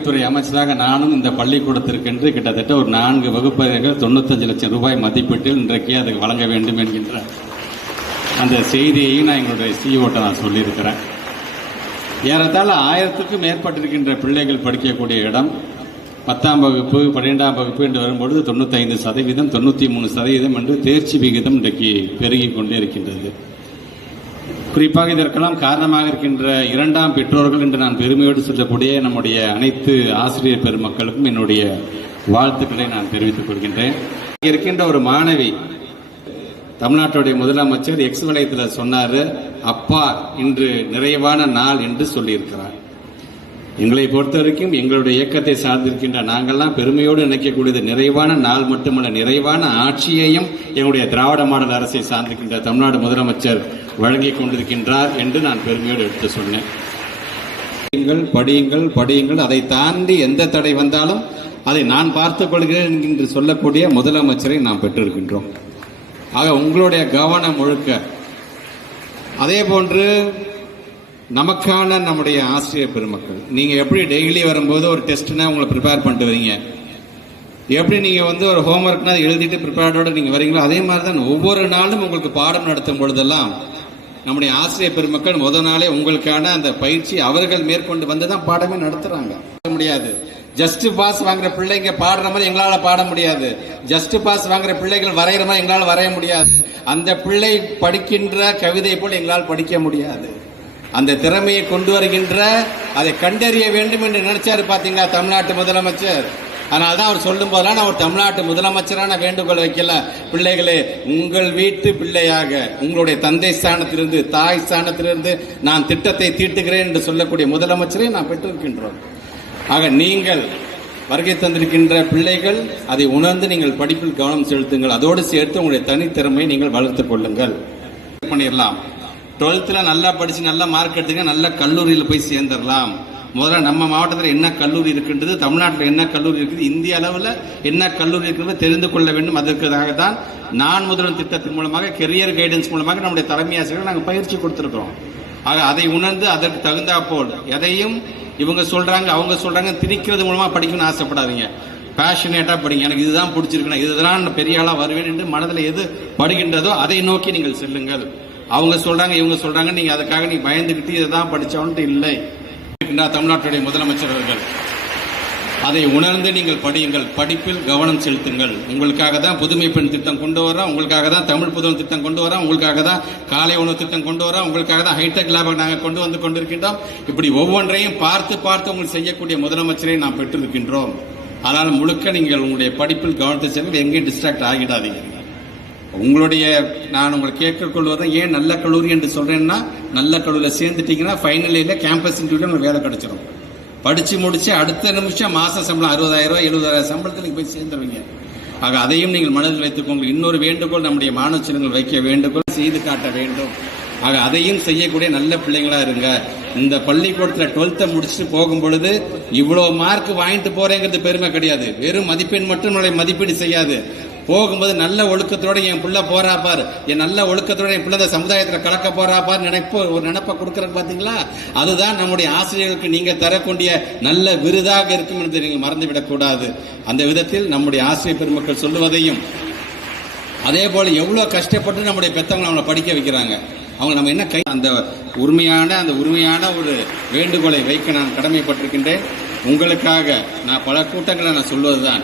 கல்வித்துறை அமைச்சராக நானும் இந்த பள்ளிக்கூடத்திற்கென்று கிட்டத்தட்ட ஒரு நான்கு வகுப்பறைகள் தொண்ணூத்தஞ்சு லட்சம் ரூபாய் மதிப்பீட்டில் இன்றைக்கு அதுக்கு வழங்க வேண்டும் என்கின்ற அந்த செய்தியையும் நான் எங்களுடைய சிஓட்ட நான் சொல்லியிருக்கிறேன். ஏறத்தாழ ஆயிரத்துக்கும் மேற்பட்டிருக்கின்ற பிள்ளைகள் படிக்கக்கூடிய இடம் பத்தாம் வகுப்பு பன்னிரெண்டாம் வகுப்பு என்று வரும்பொழுது தொண்ணூத்தைந்து சதவீதம் தொண்ணூற்றி மூணு சதவீதம் என்று தேர்ச்சி விகிதம் இன்றைக்கு பெருகி கொண்டே இருக்கின்றது குறிப்பாக இதற்கெல்லாம் காரணமாக இருக்கின்ற இரண்டாம் பெற்றோர்கள் என்று நான் பெருமையோடு சொல்லக்கூடிய நம்முடைய அனைத்து ஆசிரியர் பெருமக்களுக்கும் என்னுடைய வாழ்த்துக்களை நான் தெரிவித்துக் கொள்கின்றேன். இருக்கின்ற ஒரு மாணவி தமிழ்நாட்டுடைய முதலமைச்சர் எக்ஸ் வலயத்தில் சொன்னார் அப்பா இன்று நிறைவான நாள் என்று சொல்லியிருக்கிறார். எங்களை பொறுத்த வரைக்கும் எங்களுடைய இயக்கத்தை சார்ந்திருக்கின்ற நாங்கள்லாம் பெருமையோடு நினைக்கக்கூடியது நிறைவான நாள் மட்டுமல்ல நிறைவான ஆட்சியையும் எங்களுடைய திராவிட மாடல் அரசை சார்ந்திருக்கின்ற தமிழ்நாடு முதலமைச்சர் வழங்கிக் கொண்டிருக்கின்றார் என்று நான் பெருமையோடு எடுத்து சொன்னேன். படியுங்கள் படியுங்கள். அதை தாண்டி எந்த தடை வந்தாலும் அதை நான் பார்த்துக் கொள்கிறேன் என்று சொல்லக்கூடிய முதலமைச்சரை நாம் பெற்றிருக்கின்றோம். ஆக உங்களுடைய கவனம் முழுக்க. அதே போன்று நமக்கான நம்முடைய ஆசிரியர் பெருமக்கள் நீங்க எப்படி டெய்லி வரும்போது ஒரு டெஸ்ட்னா உங்களை ப்ரிப்பேர் பண்ணிட்டு வரீங்க? எப்படி நீங்க வந்து ஒரு ஹோம்ஒர்க்னா எழுதிட்டு ப்ரிப்பேர்டோட நீங்க வரீங்களோ அதே மாதிரி தான் ஒவ்வொரு நாளும் உங்களுக்கு பாடம் நடத்தும் பொழுதெல்லாம் நம்முடைய ஆசிரியர் பெருமக்கள் முத நாளே உங்களுக்கான அந்த பயிற்சி அவர்கள் மேற்கொண்டு வந்து தான் பாடமே நடத்துறாங்க. முடியாது. ஜஸ்ட் பாஸ் வாங்குற பிள்ளைங்க பாடுற மாதிரி எங்களால பாட முடியாது. ஜஸ்ட் பாஸ் வாங்குற பிள்ளைகள் வரைகிற மாதிரி எங்களால் வரைய முடியாது. அந்த பிள்ளை படிக்கின்ற கவிதை போல் எங்களால் படிக்க முடியாது. அந்த திறமையை கொண்டு வருகின்ற அதை கண்டறிய வேண்டும் என்று நினைச்சாரு பாத்தீங்களா தமிழ்நாட்டு முதலமைச்சர். அதனால தான் அவர் சொல்லும் போதெல்லாம் நான் ஒரு தமிழ்நாட்டு முதலமைச்சரான வேண்டுகோள் வைக்கல. பிள்ளைகளே உங்கள் வீட்டு பிள்ளையாக உங்களுடைய தந்தை ஸ்தானத்திலிருந்து தாய் ஸ்தானத்திலிருந்து நான் திட்டத்தை தீட்டுகிறேன் என்று சொல்லக்கூடிய முதலமைச்சரை நான் பெற்றிருக்கின்றோம். ஆக நீங்கள் வருகை தந்திருக்கின்ற பிள்ளைகள் அதை உணர்ந்து நீங்கள் படிப்பில் கவனம் செலுத்துங்கள். அதோடு சேர்த்து உங்களுடைய தனித்திறமையை நீங்கள் வளர்த்துக் கொள்ளுங்கள். பண்ணிடலாம் டுவெல்த்தில் நல்லா படித்து நல்லா மார்க் எடுத்துங்க நல்ல கல்லூரியில் போய் சேர்ந்துடலாம் முதல்ல நம்ம மாவட்டத்தில் என்ன கல்லூரி இருக்கின்றது தமிழ்நாட்டில் என்ன கல்லூரி இருக்குது இந்திய அளவில் என்ன கல்லூரி இருக்கிறது தெரிந்து கொள்ள வேண்டும். அதற்காக தான் நான் முதல்வன் திட்டத்தின் மூலமாக கெரியர் கைடன்ஸ் மூலமாக நம்முடைய தலைமை ஆசிரியர்கள் நாங்கள் பயிற்சி கொடுத்துருக்கிறோம். ஆக அதை உணர்ந்து அதற்கு தகுந்தா போல் எதையும் இவங்க சொல்கிறாங்க அவங்க சொல்கிறாங்க திணிக்கிறது மூலமாக படிக்கணும்னு ஆசைப்படாதீங்க. பேஷனேட்டாக படிங்க. எனக்கு இதுதான் பிடிச்சிருக்கணும் இதுதான் நான் பெரிய ஆளாக வருவேன் என்று மனதில் எது படுகின்றதோ அதை நோக்கி நீங்கள் செல்லுங்கள். அவங்க சொல்றாங்க இவங்க சொல்றாங்க நீங்க அதுக்காக நீ பயந்துக்கிட்டு இதை தான் படிச்சவன்ட்டு இல்லை. தமிழ்நாட்டுடைய முதலமைச்சர் அவர்கள் அதை உணர்ந்து நீங்கள் படியுங்கள். படிப்பில் கவனம் செலுத்துங்கள். உங்களுக்காக தான் புதுமை பெண் திட்டம் கொண்டு வரோம் உங்களுக்காக தான் தமிழ் புதுவன் திட்டம் கொண்டு வரோம் உங்களுக்காக தான் காலை உணவு திட்டம் கொண்டு வரோம் உங்களுக்காக தான் ஹைடெக் லேபை நாங்கள் கொண்டு வந்து கொண்டிருக்கின்றோம். இப்படி ஒவ்வொன்றையும் பார்த்து பார்த்து உங்களுக்கு செய்யக்கூடிய முதலமைச்சரை நாம் பெற்றிருக்கின்றோம். ஆனால் முழுக்க நீங்கள் உங்களுடைய படிப்பில் கவனத்தை செலுத்தி எங்கேயும் டிஸ்ட்ராக்ட் ஆகிடாதீங்க. உங்களுடைய நான் உங்களை கேட்கக்கொள்வது ஏன் நல்ல கல்லூரி என்று சொல்றேன்னா நல்ல கல்லூரியில் சேர்ந்துட்டீங்கன்னா ஃபைனல் இயரில் கேம்பஸ் இன்டர்வியூவில் உங்களுக்கு வேலை கிடைச்சிடும் படித்து முடிச்சு அடுத்த நிமிஷம் மாத சம்பளம் அறுபதாயிரம் ரூபாய் எழுபதாயிரம் சம்பளத்தில் போய் சேர்ந்துருவீங்க. ஆக அதையும் நீங்கள் மனதில் வைத்துக்கோங்க இன்னொரு வேண்டுகோள் நம்முடைய மாணவ செல்வங்கள் வைக்க வேண்டுகோள் செய்து காட்ட வேண்டும். ஆக அதையும் செய்யக்கூடிய நல்ல பிள்ளைங்களா இருங்க. இந்த பள்ளிக்கூடத்தில் டுவெல்த்தை முடிச்சுட்டு போகும் பொழுது இவ்வளோ மார்க் வாங்கிட்டு போறேங்கிறது பெருமை கிடையாது. வெறும் மதிப்பெண் மட்டும் நம்மளை மதிப்பீடு செய்யாது. போகும்போது நல்ல ஒழுக்கத்தோட என் பிள்ளை போறா பார். என் நல்ல ஒழுக்கத்தோட என் பிள்ளை சமுதாயத்தில் கலக்க போறா பார். நினைப்பு ஒரு நினைப்பை கொடுக்கறது பார்த்தீங்களா அதுதான் நம்முடைய ஆசிரியர்களுக்கு நீங்க தரக்கூடிய நல்ல விருதாக இருக்கும் என்று நீங்கள் மறந்துவிடக்கூடாது அந்த விதத்தில் நம்முடைய ஆசிரியர் பெருமக்கள் சொல்லுவதையும் அதே போல எவ்வளவு கஷ்டப்பட்டு நம்முடைய பெத்தவங்க நம்மளை படிக்க வைக்கிறாங்க. அவங்க நம்ம என்ன கை அந்த உரிமையான அந்த உரிமையான ஒரு வேண்டுகோளை வைக்க நான் கடமைப்பட்டிருக்கின்றேன். உங்களுக்காக நான் பல கூட்டங்களை நான் சொல்வதுதான்.